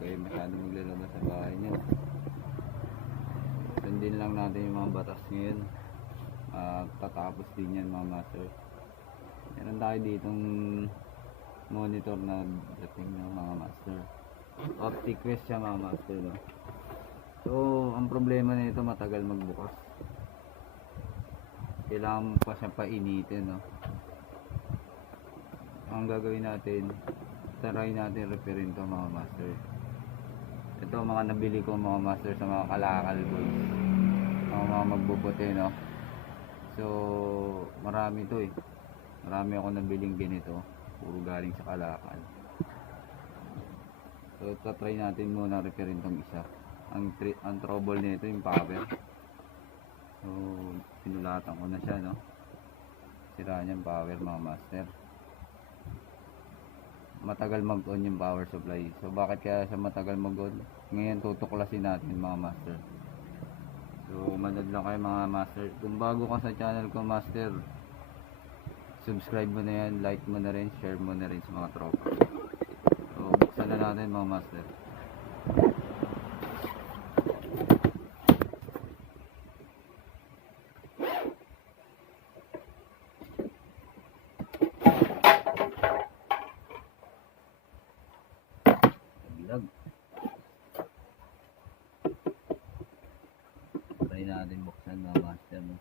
kayo masyado maglalabas sa bahay nyo. Sundin lang natin yung mga batas ngayon. Tatapos din yan mga master. Meron tayo ditong monitor na dating ng mga master. Optiquest siya mga master, no? So ang problema nito, matagal magbukas. Kailangan pa siya painitin, no? Ang gagawin natin, try natin referin to mga master. Ito mga nabili ko mga master sa mga kalakal ko, mga magbubuti, no? So marami to eh. Marami ako nabiling ganito, puro galing sa kalakal. So try natin muna referin tong isa. Ang trouble nito yung power. So pinulatan ko na siya, no? Sira niyang power mga master. Matagal mag-on yung power supply. So bakit kaya siya matagal mag-on? Ngayon tutuklasin natin mga master. So manood lang kayo mga master. Kung bago ka sa channel ko master, subscribe mo na yan, like mo na rin, share mo na rin sa mga tropa. So buksan na natin mga master. Try natin buksan mga master, no?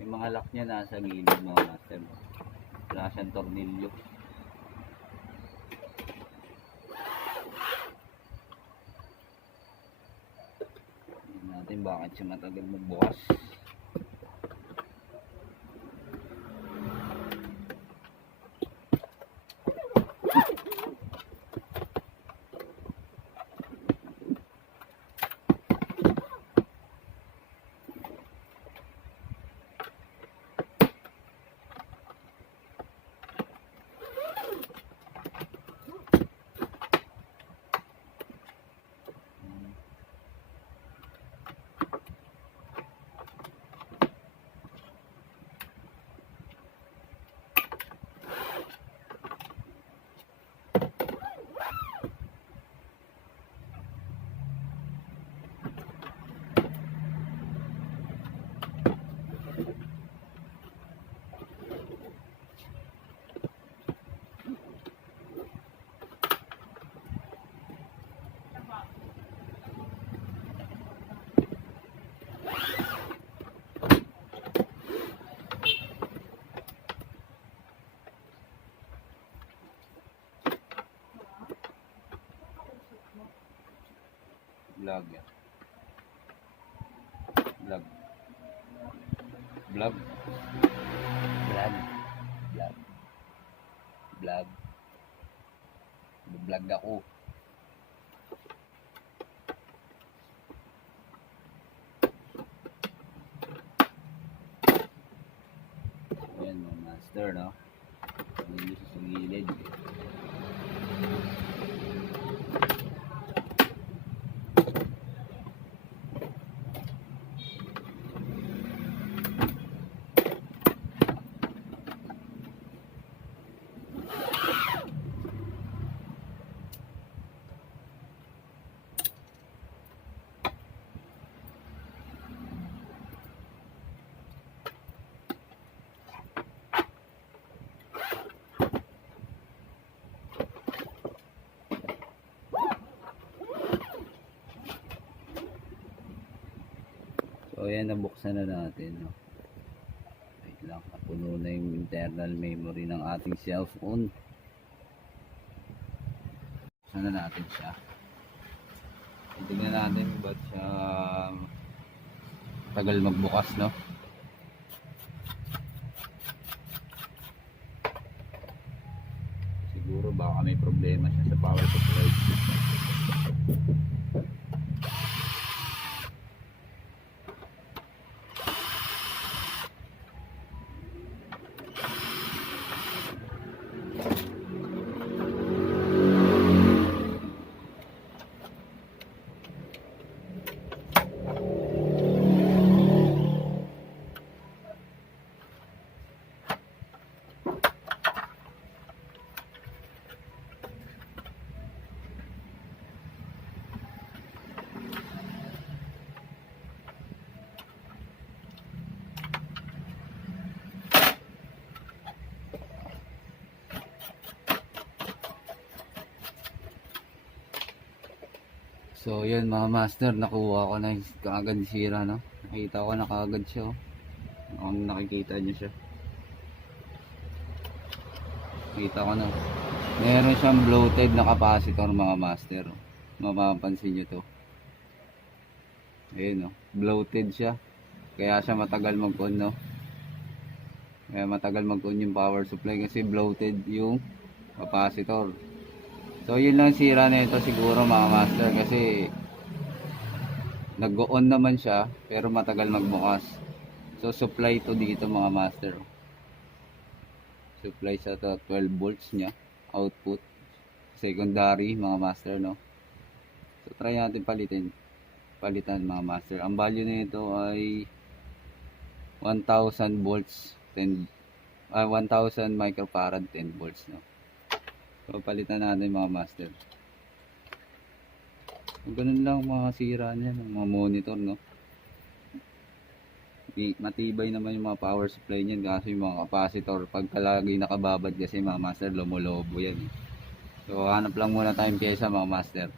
Yung mga lock niya nasa gilid mga master. Wala siyang tornilyo. Tignan natin bakit siya matagal magbukas. Vlog yan. Vlog. Vlog. Vlog. Vlog. Vlog. Vlog ako. Ayan mga master, no? Hindi sa gilid. So ayan, nabuksan na natin, no? Wait lang, napuno na yung internal memory ng ating cellphone. Buksan na natin siya. Tingnan natin ba't siya tagal magbukas, no? Siguro baka may problema siya sa power supply. So yun mga master, nakuha ko na kaagad sira, no? Nakita ko na kaagad siya, oh. Kung nakikita nyo siya, nakita ko na meron siyang bloated na capacitor mga master. Mapapansin nyo to, ayun, no? Bloated siya, kaya siya matagal mag-on, no? Kaya matagal mag-on yung power supply kasi bloated yung capacitor. So yun lang sira na ito siguro mga master, kasi nag-on naman siya pero matagal magbukas. So supply to dito mga master, supply sa to 12 volts nya output, secondary mga master, no? So try natin palitan mga master. Ang value nito ay 1000 volts 10 1000 microfarad 10 volts, no? So palitan natin mga master. Ganun lang mga sira niya, mga monitor, no? Matibay naman yung mga power supply niyan, kasi yung mga capacitor pagka lagi nakababad kasi mga master, lumulobo yan, eh. So hanap lang muna tayong pyesa mga master.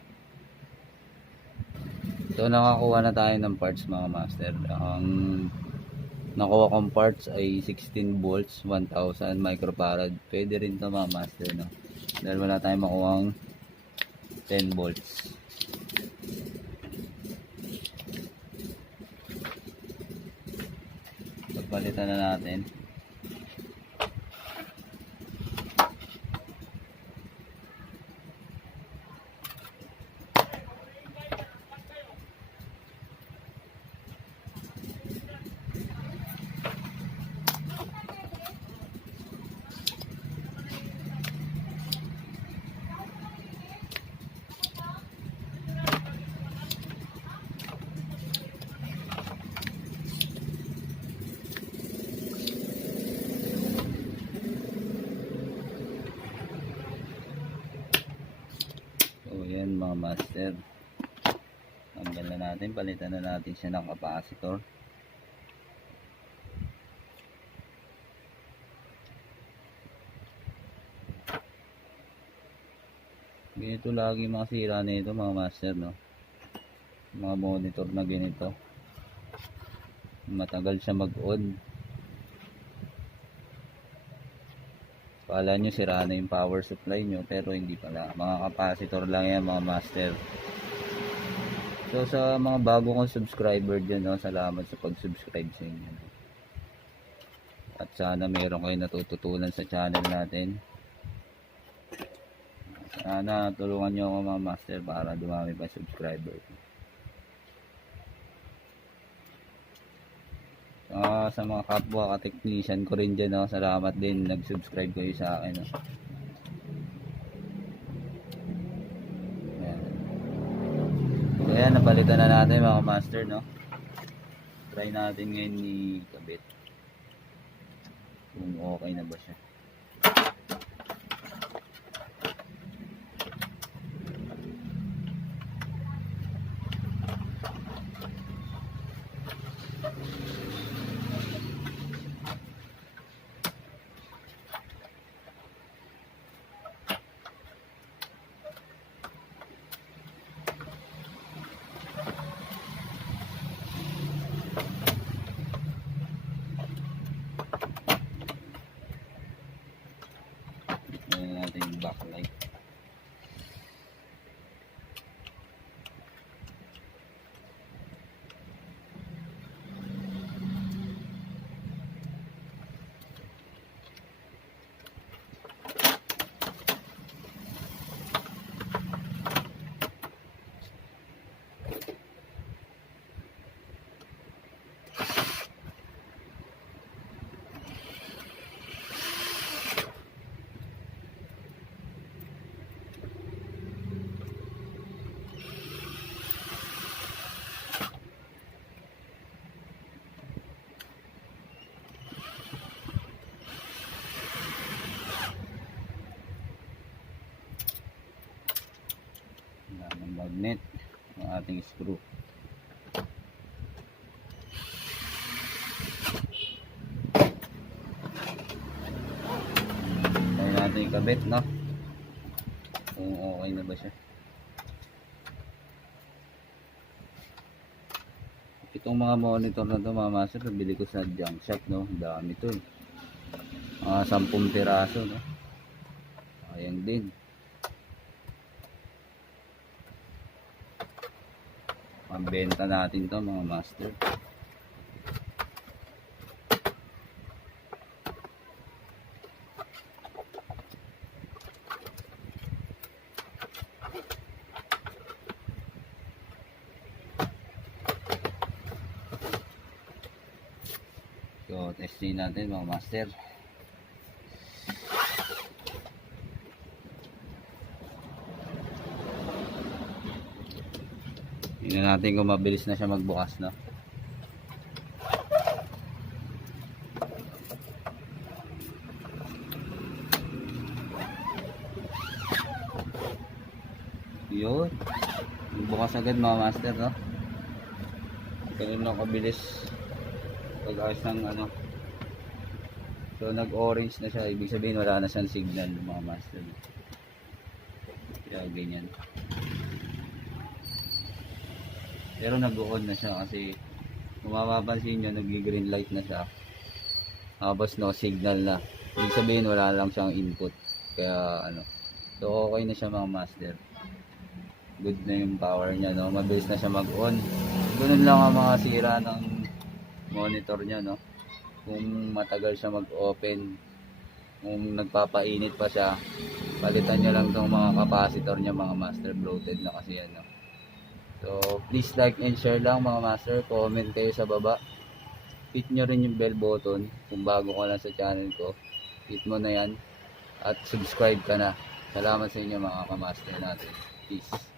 So nakakuha na tayo ng parts mga master. Ang nakuha kong parts ay 16 volts 1000 microfarad. Pwede rin to mga master, no? Dahil wala tayong makuhang 10 volts. Pagpalitan na natin. Ayan mga master, tanggal na natin, palitan na natin siya ng capacitor. Ganito lagi mga sira nito mga master, no? Mga monitor na ganito, matagal siya mag-on. Kala nyo sira na yung power supply nyo, pero hindi pala, mga capacitor lang yan mga master. So sa mga bago kong subscriber dyan, no, salamat sa pag-subscribe sa inyo. At sana meron kayo natututunan sa channel natin. Sana tulungan nyo ako mga master para dumami pa subscriber. Sa mga kapwa ka-technician ko rin dyan, no, salamat din, nag-subscribe kayo sa akin, no. So ayan, napalitan na natin mga master, no. Try natin ngayon ni kabit kung okay na ba siya. ng ating screw. Tayo natin ikabit, no? Kung okay na ba siya. Itong mga monitor na to mga master, nabili ko sa junk shop, no? Dami to, 10 piraso, no? Ayan din. Pambenta natin to mga master. So, testing natin mga master. Tingnan natin kung mabilis na siya magbukas, no? Yun. Bukas agad mga master, no? Ganun lang kabilis pag-ayos ng ano. So nag-orange na siya, ibig sabihin wala na siyang signal mga master. Kaya ganyan. Pero nag-on na siya kasi kung mapapansin nyo, nag-green light na siya. Tapos no signal na. Ibig sabihin wala lang siyang input. Kaya ano. So okay na siya mga master. Good na yung power niya, no? Mabilis na siya mag-on. Ganun lang ang mga sira ng monitor niya, no? Kung matagal siya mag-open, kung nagpapainit pa siya, palitan nyo lang tong mga capacitor niya mga master. Bloated na kasi yan, no? So please like and share lang mga master. Comment kayo sa baba. Hit nyo rin yung bell button kung bago ka lang sa channel ko. Hit mo na yan at subscribe ka na. Salamat sa inyo mga kamaster natin. Peace.